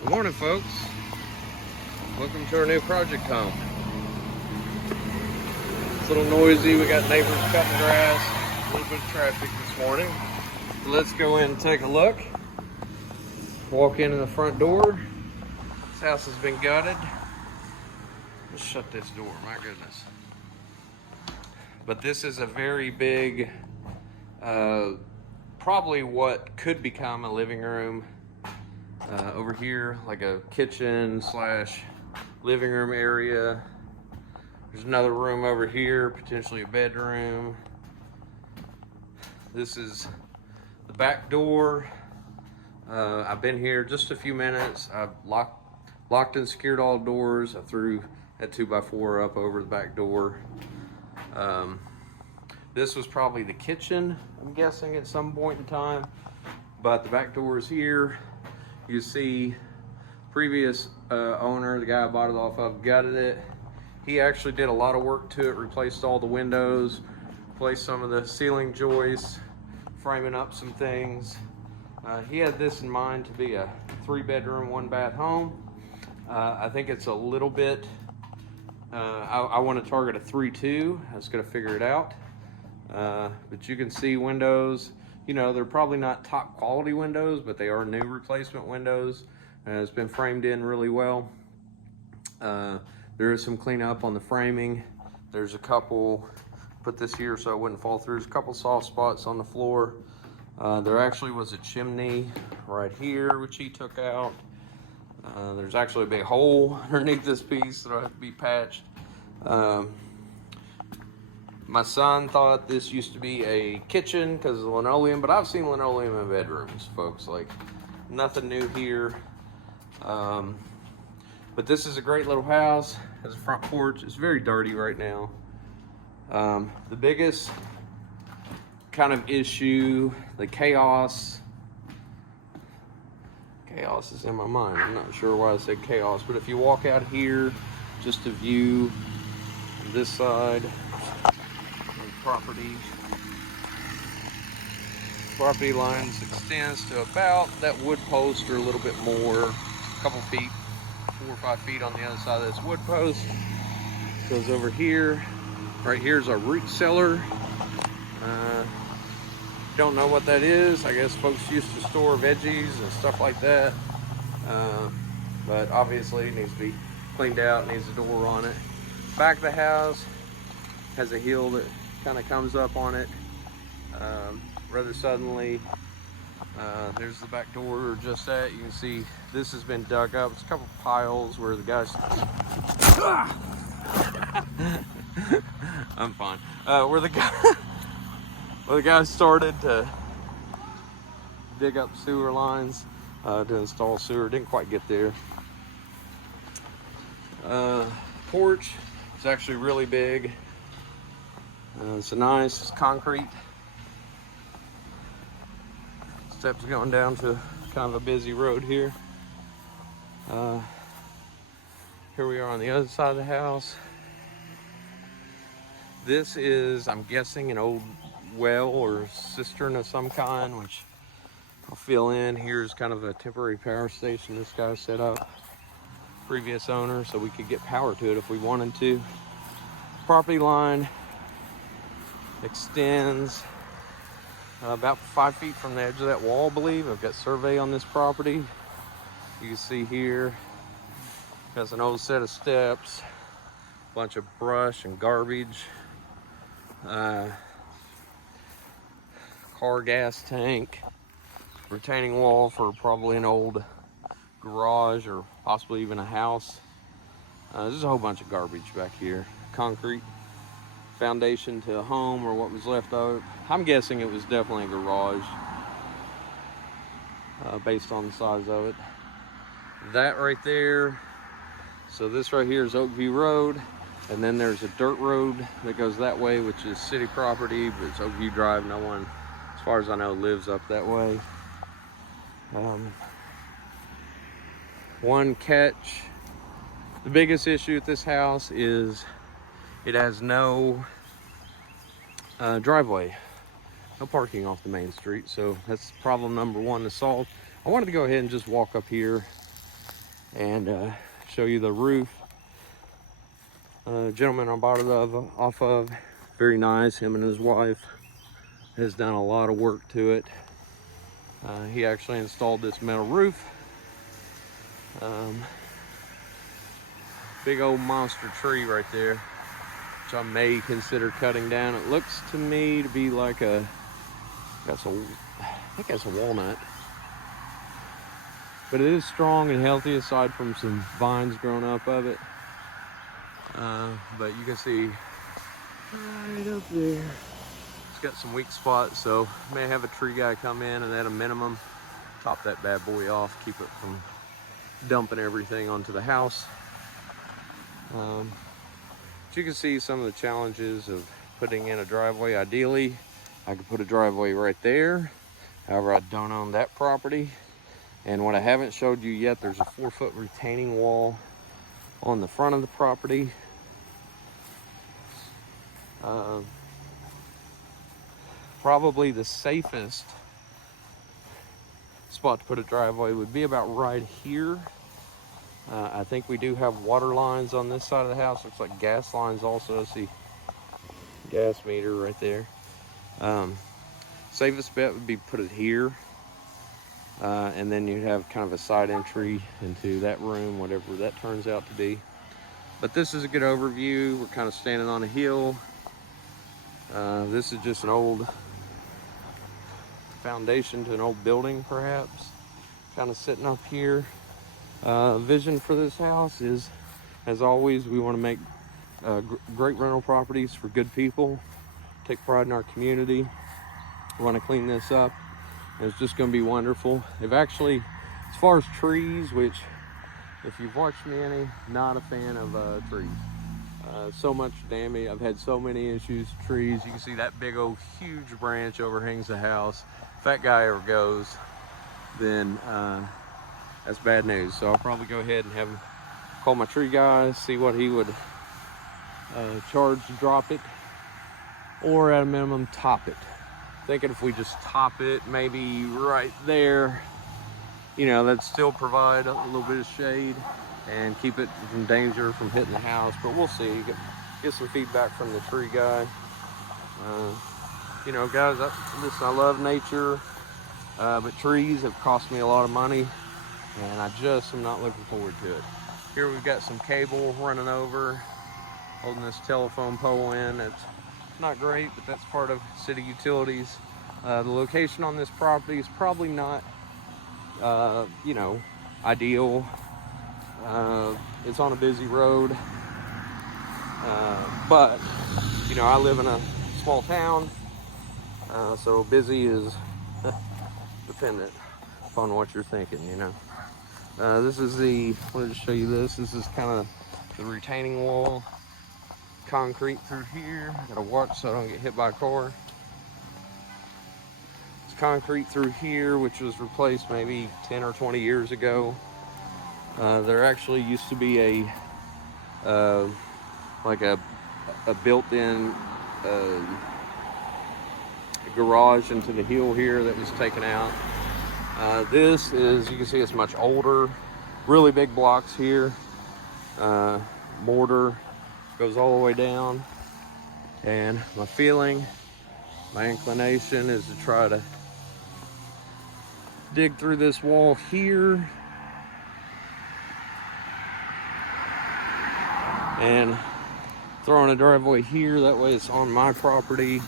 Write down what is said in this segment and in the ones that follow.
Good morning, folks. Welcome to our new project home. It's a little noisy. We got neighbors cutting grass. A little bit of traffic this morning. So let's go in and take a look. Walk in the front door. This house has been gutted. Let's shut this door. My goodness. But this is a very big, probably what could become a living room. Over here, like a kitchen slash living room area. There's another room over here, potentially a bedroom. This is the back door. I've been here just a few minutes. I've locked and secured all doors. I threw that 2x4 up over the back door. This was probably the kitchen, I'm guessing, at some point in time. But the back door is here. You see, previous owner, the guy I bought it off of, gutted it. He actually did a lot of work to it, replaced all the windows, replaced some of the ceiling joists, framing up some things. He had this in mind to be a 3-bedroom, 1-bath home. I think it's a little bit, I want to target a 3-2. I was going to figure it out. But you can see windows. You know, they're probably not top quality windows, but they are new replacement windows. It's been framed in really well. There is some cleanup on the framing. There's a couple, put this here so it wouldn't fall through. There's a couple soft spots on the floor. There actually was a chimney right here, which he took out. There's actually a big hole underneath this piece that'll have to be patched. My son thought this used to be a kitchen because of the linoleum, but I've seen linoleum in bedrooms, folks. Like, nothing new here. But this is a great little house. Has a front porch. It's very dirty right now. The biggest kind of issue, the chaos is in my mind. I'm not sure why I said chaos, but if you walk out here, just to view this side, property lines extends to about that wood post or a little bit more, a couple feet, 4 or 5 feet on the other side of this wood post. Goes over here. Right here is our root cellar. Don't know what that is. I guess folks used to store veggies and stuff like that. But obviously it needs to be cleaned out, needs a door on it. Back of the house has a hill that kind of comes up on it rather suddenly. There's the back door just that. You can see this has been dug up. It's a couple piles where the guys I'm fine. Where the guys started to dig up sewer lines to install sewer. Didn't quite get there. Porch is actually really big. It's nice, it's concrete. Steps going down to kind of a busy road here. Here we are on the other side of the house. This is, I'm guessing, an old well or cistern of some kind, which I'll fill in. Here's kind of a temporary power station this guy set up, previous owner, so we could get power to it if we wanted to. Property line extends about 5 feet from the edge of that wall, I believe. I've got survey on this property. You can see here, has an old set of steps, a bunch of brush and garbage, car gas tank, retaining wall for probably an old garage or possibly even a house. There's a whole bunch of garbage back here. Concrete foundation to a home or what was left of it. I'm guessing it was definitely a garage based on the size of it. That right there. So this right here is Oakview Road, and then there's a dirt road that goes that way, which is city property, but it's Oakview Drive. No one, as far as I know, lives up that way. One catch. The biggest issue with this house is it has no driveway, no parking off the main street. So that's problem number one to solve. I wanted to go ahead and just walk up here and show you the roof. Gentleman I bought it off of, very nice. Him and his wife has done a lot of work to it. He actually installed this metal roof. Big old monster tree right there, which I may consider cutting down. It looks to me to be like I think that's a walnut. But it is strong and healthy aside from some vines growing up of it. But you can see right up there, it's got some weak spots, so may have a tree guy come in and at a minimum top that bad boy off, keep it from dumping everything onto the house. But you can see some of the challenges of putting in a driveway. Ideally, I could put a driveway right there. However, I don't own that property. And what I haven't showed you yet, there's a 4-foot retaining wall on the front of the property. Probably the safest spot to put a driveway would be about right here. I think we do have water lines on this side of the house. Looks like gas lines also. See gas meter right there. Safest bet would be put it here. And then you'd have kind of a side entry into that room, whatever that turns out to be. But this is a good overview. We're kind of standing on a hill. This is just an old foundation to an old building, perhaps. Kind of sitting up here. Vision for this house is, as always, we want to make great rental properties for good people. Take pride in our community. We want to clean this up. It's just going to be wonderful. They've actually, as far as trees, which if you've watched me any, not a fan of trees. So much damage. I've had so many issues with trees. You can see that big old huge branch overhangs the house. If that guy ever goes, then that's bad news. So I'll probably go ahead and have him call my tree guy, see what he would charge to drop it, or at a minimum top it. Thinking if we just top it maybe right there, you know, that'd still provide a little bit of shade and keep it from danger from hitting the house. But we'll see. Get some feedback from the tree guy. You know, guys, listen, I love nature, but trees have cost me a lot of money, and I just am not looking forward to it. Here we've got some cable running over, holding this telephone pole in. It's not great, but that's part of city utilities. The location on this property is probably not, you know, ideal. It's on a busy road, but you know, I live in a small town, so busy is dependent upon what you're thinking, you know. This is I wanted to show you this. This is kind of the retaining wall. Concrete through here. Gotta watch so I don't get hit by a car. It's concrete through here, which was replaced maybe 10 or 20 years ago. There actually used to be like a built-in garage into the hill here that was taken out. This is, you can see it's much older. Really big blocks here. Mortar goes all the way down, and my inclination is to try to dig through this wall here and throw in a driveway here. That way it's on my property.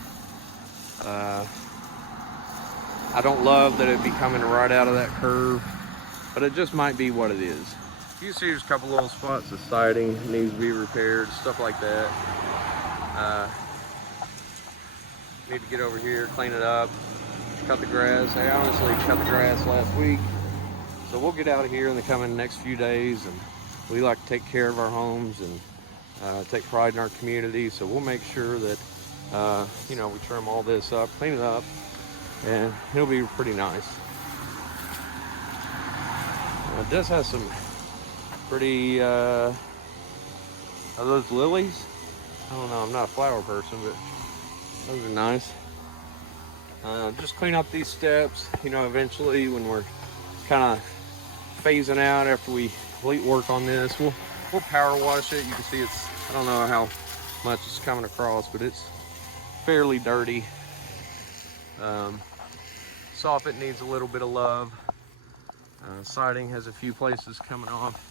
I don't love that it'd be coming right out of that curve, but it just might be what it is. You can see there's a couple little spots of siding needs to be repaired, stuff like that. Need to get over here, clean it up, cut the grass. I honestly cut the grass last week, so we'll get out of here in the coming next few days. And we like to take care of our homes and take pride in our community, so we'll make sure that you know, we trim all this up, clean it up, and it'll be pretty nice. It does have some pretty, are those lilies? I don't know, I'm not a flower person, but those are nice. Just clean up these steps, you know, eventually when we're kind of phasing out after we complete work on this. We'll power wash it. You can see it's, I don't know how much it's coming across, but it's fairly dirty. Soffit needs a little bit of love. Siding has a few places coming off.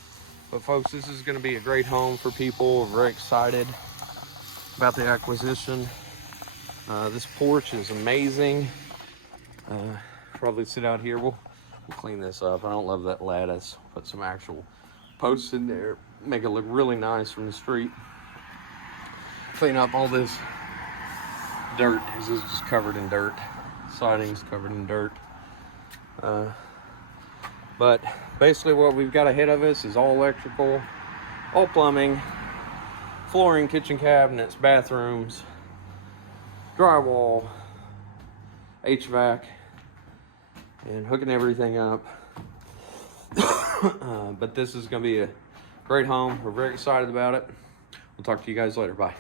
But folks, this is going to be a great home for people. We're very excited about the acquisition. This porch is amazing. Probably sit out here. We'll clean this up. I don't love that lattice. Put some actual posts in there. Make it look really nice from the street. Clean up all this dirt. This is just covered in dirt. Siding's covered in dirt. But basically what we've got ahead of us is all electrical, all plumbing, flooring, kitchen cabinets, bathrooms, drywall, HVAC, and hooking everything up. But this is going to be a great home. We're very excited about it. We'll talk to you guys later. Bye.